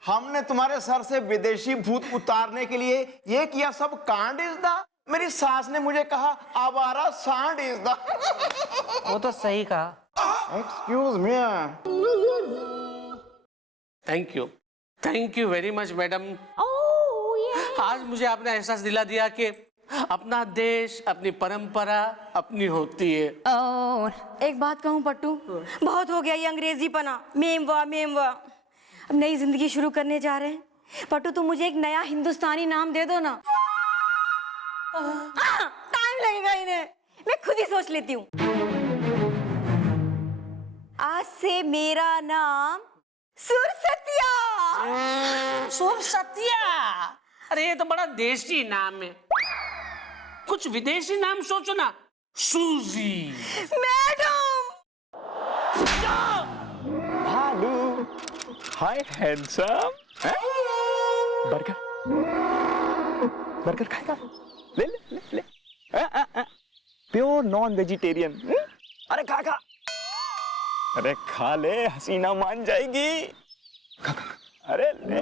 हमने तुम्हारे सर से विदेशी भूत उतारने के लिए ये किया सब कांड इज द। मेरी सास ने मुझे कहा आवारा सांड इज द। वो तो सही कहा। Excuse me. Thank you very much madam. आज मुझे आपने एहसास दिला दिया कि अपना देश, अपनी परंपरा अपनी होती है। और एक बात कहूँ पट्टू, बहुत हो गया ये अंग्रेजी पना। मेम वाह। अब नई जिंदगी शुरू करने जा रहे हैं। पट्टू तुम मुझे एक नया हिंदुस्तानी नाम दे दो ना। टाइम लगेगा इन्हें, मैं खुद ही सोच लेती हूँ। आज से मेरा नाम सुरसतिया। सुरसतिया? अरे ये तो बड़ा देसी नाम है, कुछ विदेशी नाम सोचो ना। सूजी। मैडम। भालू। हाय हैंडसम। बर्गर खाएगा? ले ले ले ले। Pure non vegetarian. अरे खा। अरे खा ले, हसीना मान जाएगी। खा। अरे ले।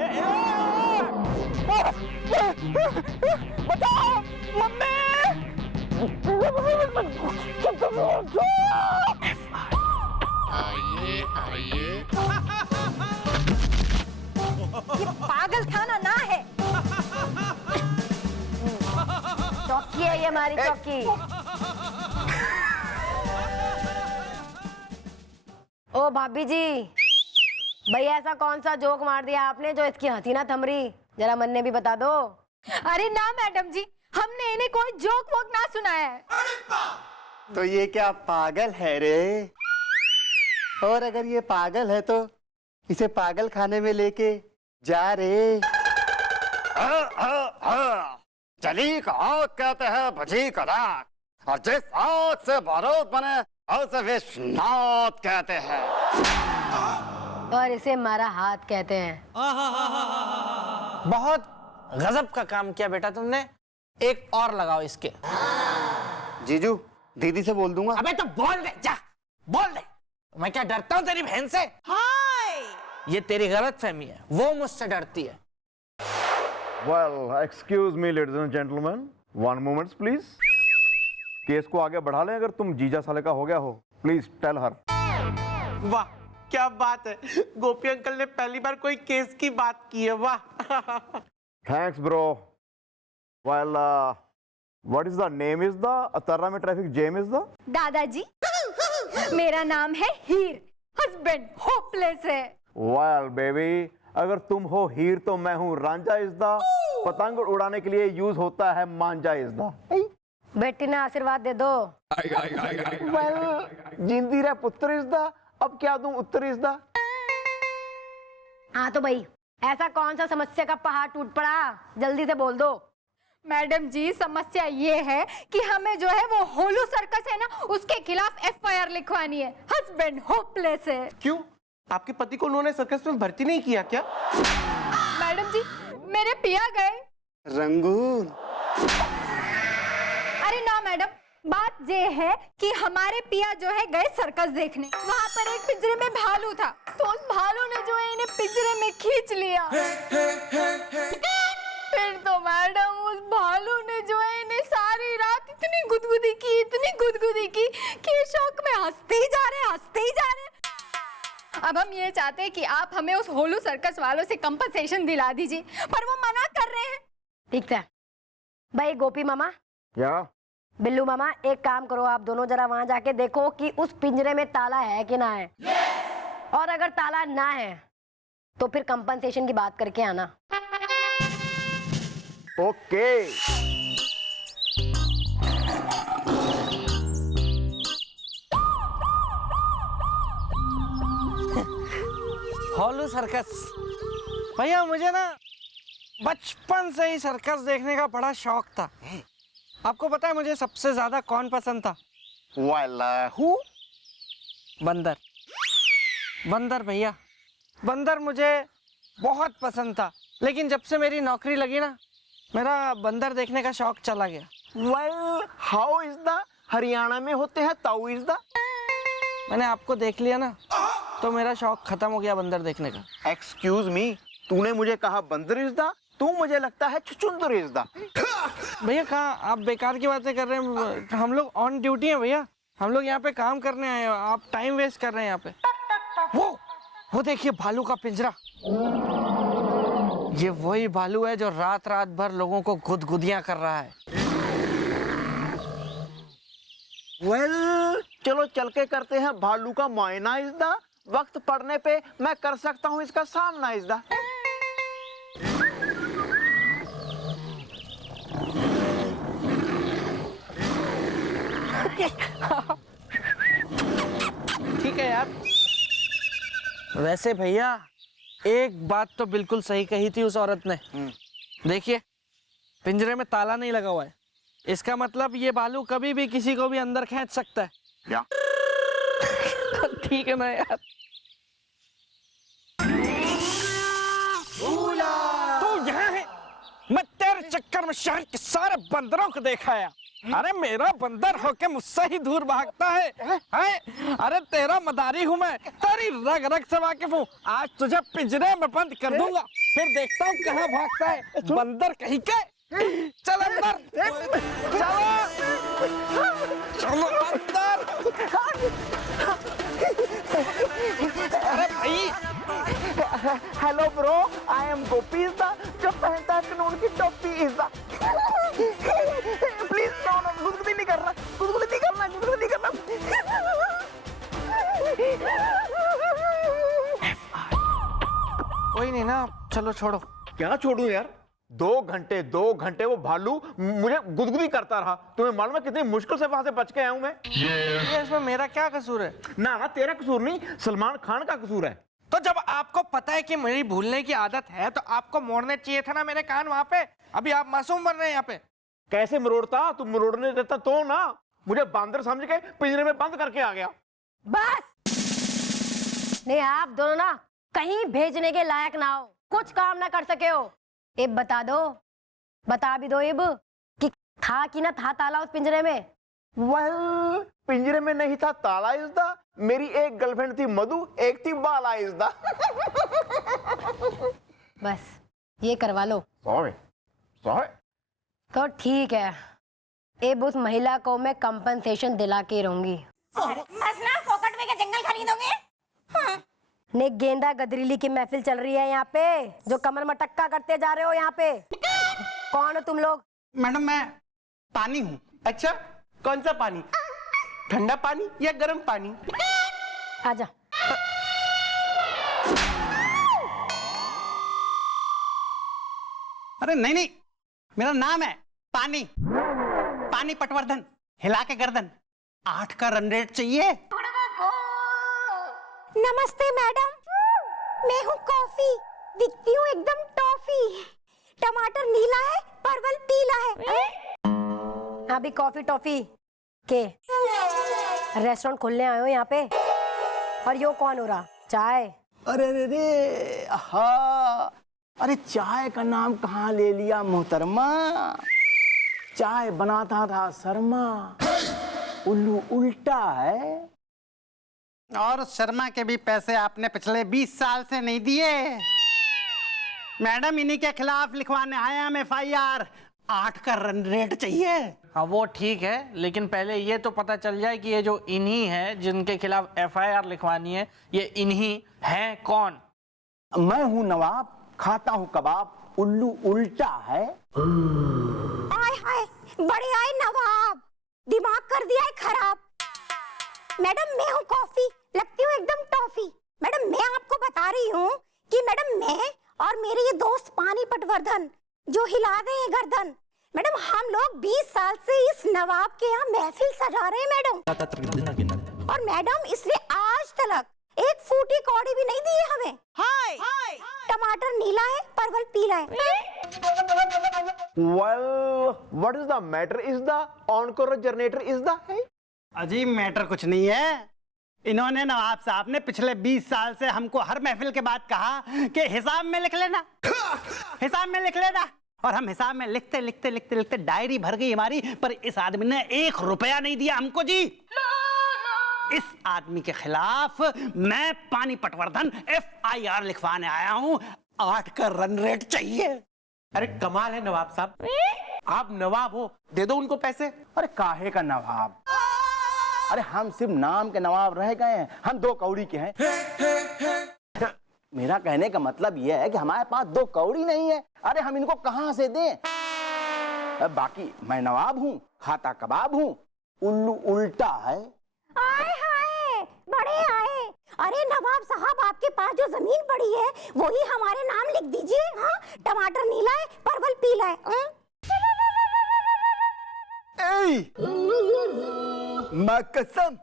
बताओ मम्मी। ये पागल खाना ना है। चौकी है ये हमारी चौकी। ओ भाभी जी, भैया ऐसा कौन सा जोक मार दिया आपने जो इसकी हंसी ना थम रही? जरा मन ने भी बता दो। अरे ना मैडम जी, हमने इन्हें कोई जोक वोक ना सुनाया है। तो ये क्या पागल है रे? और अगर ये पागल है तो इसे पागल खाने में लेके जा रे। जली का आग कहते हैं भजी का राख, और जिस आग से बारूद बने उसे विश्वनाथ कहते हैं। और इसे मारा हाथ कहते हैं। बहुत गजब का काम किया बेटा तुमने। एक और लगाओ इसके। जीजू दीदी से बोल दूंगा। अबे तो बोल दे, जा बोल दे। मैं क्या डरता हूँ तेरी बहन से? हाय, ये तेरी गलत फहमी है, वो मुझसे डरती है। Well, excuse me, ladies and gentlemen. One moment, please. Case को आगे बढ़ा लें अगर तुम जीजा साले का हो गया हो। Please tell her. वाह क्या बात है, गोपी अंकल ने पहली बार कोई केस की बात की है। वाह। Thanks, bro. Well, what is the name is the Atarra में ट्रैफिक जैम is the? दादाजी, मेरा नाम है हीर, हस्बैंड होपलेस है। Well, baby, अगर तुम हो हीर तो मैं हूँ रांझा इज द। पतंग उड़ाने के लिए यूज होता है मांझा इज द। बेटी ने आशीर्वाद दे दो। Well, जिंदी रहे पुत्र इज द। अब क्या दूं उत्तर इज द। हाँ तो भाई, ऐसा कौन सा समस्या का पहाड़ टूट पड़ा? जल्दी से बोल दो। मैडम जी, समस्या ये है कि हमें जो है वो होलू सर्कस है ना, उसके खिलाफ FIR लिखवानी है। हस्बैंड होपलेस है। क्यों, आपके पति को उन्होंने सर्कस में भर्ती नहीं किया क्या? मैडम जी, मेरे पिया गए। रंगून। अरे ना मैडम, बात ये है कि हमारे पिया जो है गए सर्कस देखने। वहाँ पर एक पिंजरे में भालू था, तो उस भालू ने जो है इन्हें पिंजरे में खींच लिया। फिर तो मैडम उस भालू ने जो है इन्हें सारी रात इतनी गुदगुदी की कि शौक में हंसते ही जा रहे। अब हम ये चाहते हैं कि आप हमें उस होलू सर्कस वालों से कंपनसेशन दिला दीजिए, पर वो मना कर रहे हैं। ठीक है भाई। गोपी मामा, क्या? बिल्लू मामा, एक काम करो, आप दोनों जरा वहां जाके देखो कि उस पिंजरे में ताला है कि ना है। और अगर ताला ना है तो फिर कंपनसेशन की बात करके आना। ओके। होलू सर्कस। भैया मुझे ना बचपन से ही सर्कस देखने का बड़ा शौक था। आपको पता है मुझे सबसे ज्यादा कौन पसंद था? Well, who? बंदर। बंदर भैया, बंदर मुझे बहुत पसंद था। लेकिन जब से मेरी नौकरी लगी ना, मेरा बंदर देखने का शौक चला गया। Well, how is the? Haryana में होते हैं ताऊ इज द। मैंने आपको देख लिया ना, तो मेरा शौक खत्म हो गया बंदर देखने का। एक्सक्यूज मी, तूने मुझे कहा बंदर इज द, तू मुझे लगता है चुचुंदर इज द। भैया कहाँ आप बेकार की बातें कर रहे हैं? हम लोग ऑन ड्यूटी हैं भैया, हम लोग यहाँ पे काम करने आए हैं। आप टाइम वेस्ट कर रहे हैं यहाँ पे। वो देखिए भालू का पिंजरा। ये वही भालू है जो रात रात भर लोगों को गुदगुदियां कर रहा है। Well, चलो चल के करते हैं भालू का मुआयना इज द। वक्त पड़ने पे मैं कर सकता हूँ इसका सामना इज द। ठीक है यार। वैसे भैया एक बात तो बिल्कुल सही कही थी उस औरत ने। देखिए पिंजरे में ताला नहीं लगा हुआ है, इसका मतलब ये भालू कभी भी किसी को भी अंदर खींच सकता है। क्या? ठीक है ना यार। तू यहाँ है, मैं तेरे चक्कर में शहर के सारे बंदरों को देखा है। अरे मेरा बंदर होके मुझसे ही दूर भागता है? अरे तेरा मदारी हूँ मैं, तेरी रग रग से वाकिफ हूँ। आज तुझे पिंजरे में बंद कर दूंगा, फिर देखता हूँ कहाँ भागता है बंदर कहीं के। चल अंदर, चलो अंदर। अरे भाई, हेलो ब्रो, आई एम को पीसदा, जब पहनता है कानून की टोपी इज़दा। प्लीज नो नो, गुदगुदी नहीं करना, गुदगुदी नहीं करना, गुदगुदी नहीं करना। कोई नहीं ना, चलो छोड़ो। क्या छोड़ूं यार? 2 घंटे वो भालू मुझे गुदगुदी करता रहा। तुम्हें मालूम है कितनी मुश्किल से वहां से बच के आया हूं मैं? ये इसमें मेरा क्या कसूर है? ना तेरा कसूर नहीं, सलमान खान का कसूर है। तो जब आपको पता है कि मेरी भूलने की आदत है तो आपको मोड़ने चाहिए था ना मेरे कान वहां पे। अभी आप मासूम बन रहे हैं यहाँ पे। कैसे मरोड़ता? तुम मरोड़ने देता तो ना। मुझे बांदर समझ के पिंजरे में बंद करके आ गया। बस नहीं, आप दोनों ना कहीं भेजने के लायक ना हो, कुछ काम ना कर सके हो। इब बता दो, बता भी दो इब कि था कि ना था ताला उस पिंजरे में? वेल, पिंजरे में नहीं था ताला इज़दा। मेरी एक गर्लफ्रेंड थी मधु, एक थी बाला इज़दा। बस ये करवा लो। Sorry sorry. तो ठीक है, अब उस महिला को मैं कंपनसेशन दिला के रहूंगी। असना फोकट में क्या जंगल खरीदोगे? हाँ। ने गेंदा गदरीली की महफिल चल रही है यहाँ पे, जो कमर मटक्का करते जा रहे हो यहाँ पे। कौन हो तुम लोग? मैडम मैं पानी हूँ। अच्छा, कौन सा पानी? ठंडा पानी या गर्म पानी? आजा। अरे नहीं नहीं, मेरा नाम है पानी, पानी पटवर्धन। हिला के गर्दन। 8 का रन रेट चाहिए। नमस्ते मैडम, मैं हूँ कॉफी, दिखती हूँ एकदम टॉफी। टमाटर नीला है, परवल पीला है। अभी कॉफी टॉफी के रेस्टोरेंट खोलने आए हो यहाँ पे? और यो कौन हो रहा? चाय? अरे अरे अरे, हाँ, अरे चाय का नाम कहाँ ले लिया मोहतरमा? चाय बनाता था शर्मा। उल्लू उल्टा है। और शर्मा के भी पैसे आपने पिछले 20 साल से नहीं दिए। मैडम इन्हीं के खिलाफ लिखवाने आए हम FIR। 8 का रन रेट चाहिए। हाँ वो ठीक है, लेकिन पहले ये तो पता चल जाए कि ये जो इन्हीं है जिनके खिलाफ FIR लिखवानी है, ये इन्हीं हैं कौन? मैं हूँ नवाब, खाता हूँ कबाब। उल्लू उल्टा है। आय हाय, बड़े आए नवाब, दिमाग कर दिया है खराब। मैडम मैं हूँ कॉफी, लगती हूँ एकदम टॉफी। मैडम मैं आपको बता रही हूँ कि मैडम मैं और मेरे ये दोस्त पानी पटवर्धन जो हिला रहे हैं गर्दन, मैडम हम लोग 20 साल से इस नवाब के यहाँ महफिल सजा रहे हैं मैडम। और मैडम इसने आज तक एक फूटी कौड़ी भी नहीं दी है हमें। हाय टमाटर नीला है, परवल पीला है। Well, what is the matter is the encore generator is the है? अजीब मैटर कुछ नहीं है। इन्होंने नवाब साहब ने पिछले 20 साल से हमको हर महफिल के बाद कहा कि हिसाब में लिख लेना, हिसाब में लिख लेना। और हम हिसाब में लिखते लिखते लिखते लिखते डायरी भर गई हमारी, पर इस आदमी ने 1 रुपया नहीं दिया हमको जी। इस आदमी के खिलाफ मैं पानी पटवर्धन FIR लिखवाने आया हूँ। 8 का रन रेट चाहिए। अरे कमाल है नवाब साहब, आप नवाब हो, दे दो उनको पैसे। अरे काहे का नवाब? अरे हम सिर्फ नाम के नवाब रह गए हैं, हम 2 कौड़ी के हैं। मेरा कहने का मतलब यह है कि हमारे पास 2 कौड़ी नहीं है। अरे हम इनको कहां से दें? बाकी मैं नवाब हूँ, खाता कबाब हूँ। उल्लू उल्टा है। आए हाय, बड़े आए। अरे नवाब साहब आपके पास जो जमीन पड़ी है वही हमारे नाम लिख दीजिए। हाँ, टमाटर नीला है, परवल पीला है। माँ कसम,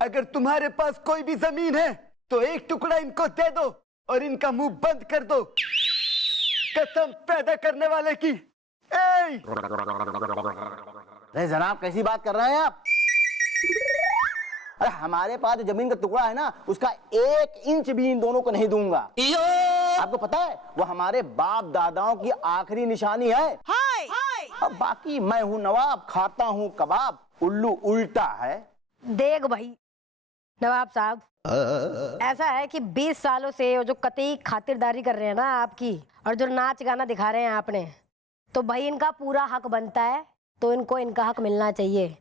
अगर तुम्हारे पास कोई भी जमीन है तो 1 टुकड़ा इनको दे दो और इनका मुंह बंद कर दो। कसम पैदा करने वाले की। अरे जनाब कैसी बात कर रहे हैं आप? अरे हमारे पास जो जमीन का टुकड़ा है ना, उसका 1 इंच भी इन दोनों को नहीं दूंगा। आपको पता है वो हमारे बाप दादाओं की आखिरी निशानी है। हाय अब बाकी मैं हूँ नवाब, खाता हूँ कबाब। उल्लू उल्टा है। देख भाई नवाब साहब, ऐसा है कि 20 सालों से जो कतई खातिरदारी कर रहे हैं ना आपकी, और जो नाच गाना दिखा रहे हैं आपने, तो भाई इनका पूरा हक बनता है, तो इनको इनका हक मिलना चाहिए।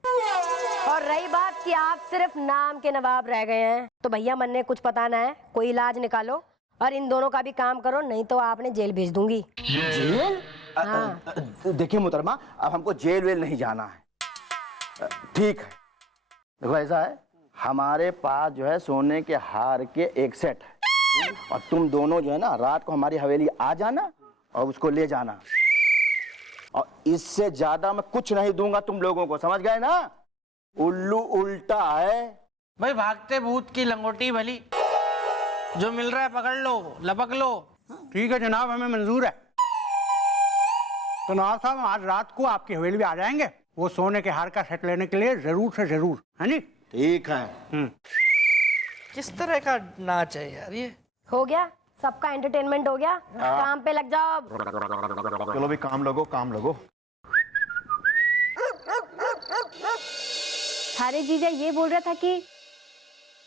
और रही बात कि आप सिर्फ नाम के नवाब रह गए हैं, तो भैया मन ने कुछ पता ना है, कोई इलाज निकालो और इन दोनों का भी काम करो, नहीं तो आपने जेल भेज दूंगी। जेल? हाँ। देखिए मोहतरमा, अब हमको जेल वेल नहीं जाना है। ठीक है, देखो ऐसा है, हमारे पास जो है सोने के हार के एक सेट है, और तुम दोनों जो है ना रात को हमारी हवेली आ जाना और उसको ले जाना, और इससे ज्यादा मैं कुछ नहीं दूंगा तुम लोगों को, समझ गए ना? उल्लू उल्टा है भाई, भागते भूत की लंगोटी भली, जो मिल रहा है पकड़ लो, लपक लो। ठीक है जनाब, हमें मंजूर है। तो नवाब साहब, आज रात को आपकी हवेली में आ जाएंगे, वो सोने के हार का सेट लेने के लिए जरूर से जरूर, है नी? ठीक है। किस तरह का नाच है यार ये? हो गया, सबका एंटरटेनमेंट हो गया, काम पे लग जाओ अब। चलो भी काम लगो, काम लगो। अरे जीजा ये बोल रहा था कि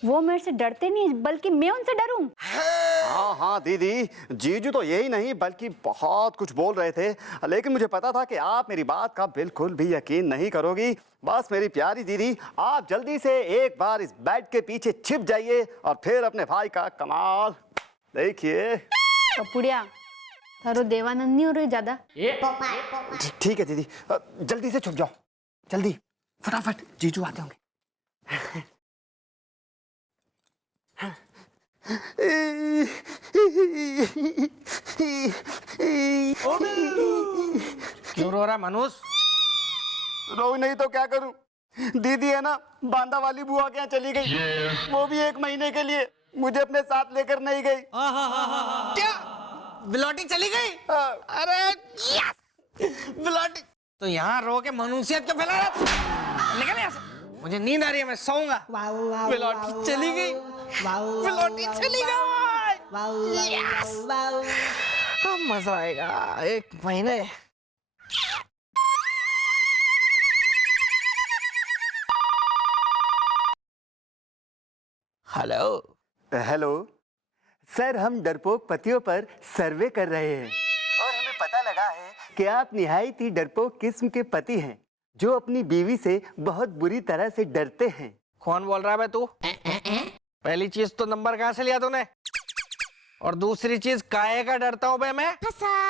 वो मेरे से डरते नहीं, बल्कि मैं उनसे डरूं। हाँ हाँ दीदी, जीजू तो यही नहीं बल्कि बहुत कुछ बोल रहे थे, लेकिन मुझे पता था कि आप मेरी बात का बिल्कुल भी यकीन नहीं करोगी। बस मेरी प्यारी दीदी, आप जल्दी से एक बार इस बेड के पीछे छिप जाइए और फिर अपने भाई का कमाल देखिए। पपुड़िया, थारो देवानंद नहीं हो रही ज्यादा? ठीक है दीदी, जल्दी से छुप जाओ, जल्दी फटाफट, जीजू आते होंगे। क्यों रो रहा मनुष्य? रो नहीं तो क्या करूं, दीदी है ना बांदा वाली बुआ के यहाँ चली गई, वो भी 1 महीने के लिए, मुझे अपने साथ लेकर नहीं गई। क्या बिलौटी चली गई? अरे बिलौटी तो यहाँ रो के मनुष्यत क्यों फैला रहा? निकल यहाँ से, मुझे नींद आ रही है, मैं सोऊंगा। बिलौटी चली गई, बिलौटी चली गई। अब मजा आएगा 1 महीने। हेलो हेलो सर, हम डरपोक पतियों पर सर्वे कर रहे हैं और हमें पता लगा है कि आप निहायत ही डरपोक किस्म के पति हैं जो अपनी बीवी से बहुत बुरी तरह से डरते हैं। कौन बोल रहा है बे तू? पहली चीज तो नंबर कहाँ से लिया तूने, और दूसरी चीज काहे का डरता हूँ बे मैं,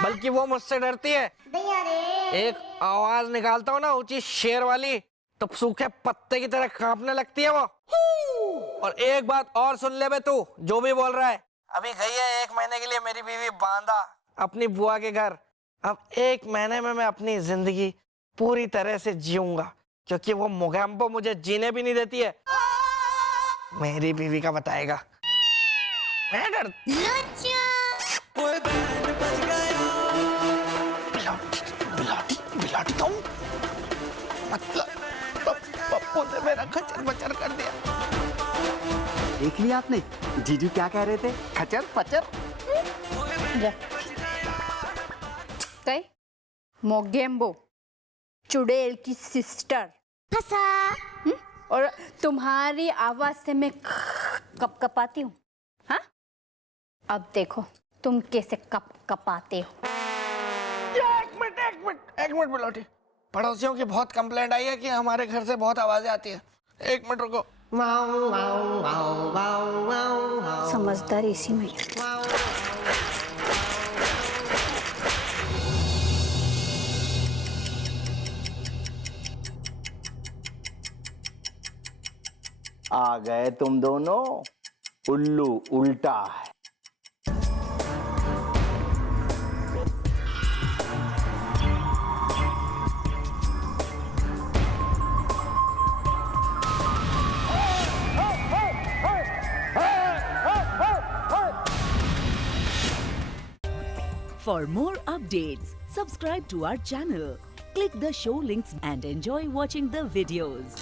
बल्कि वो मुझसे डरती है। एक आवाज निकालता हूँ ना ऊंची शेर वाली, तो सूखे पत्ते की तरह कांपने लगती है वो। और एक बात और सुन ले बे तू, जो भी बोल रहा है, अभी गई है 1 महीने के लिए मेरी बीवी बांदा अपनी बुआ के घर। अब 1 महीने में मैं अपनी जिंदगी पूरी तरह से जीऊंगा, क्योंकि वो मोगैम्बो मुझे जीने भी नहीं देती है। मेरी बीवी का बताएगा। मैं डर बिलाटी तुम मतलब पप्पू ने मेरा खचर बचर कर दिया। देख लिया आपने जीजू क्या कह रहे थे, खचर पचर। कई मोगेम्बो चुड़ैल की सिस्टर, और तुम्हारी आवाज से मैं कप कपाती हूँ। हाँ, अब देखो तुम कैसे कप कपाते हो। एक मिनट बिलौटी, पड़ोसियों की बहुत कंप्लेंट आई है कि हमारे घर से बहुत आवाजें आती है। 1 मिनट रुको। समझदार इसी में। आ गए तुम दोनों, उल्लू उल्टा है। For more updates, subscribe to our channel, click the show links and enjoy watching the videos.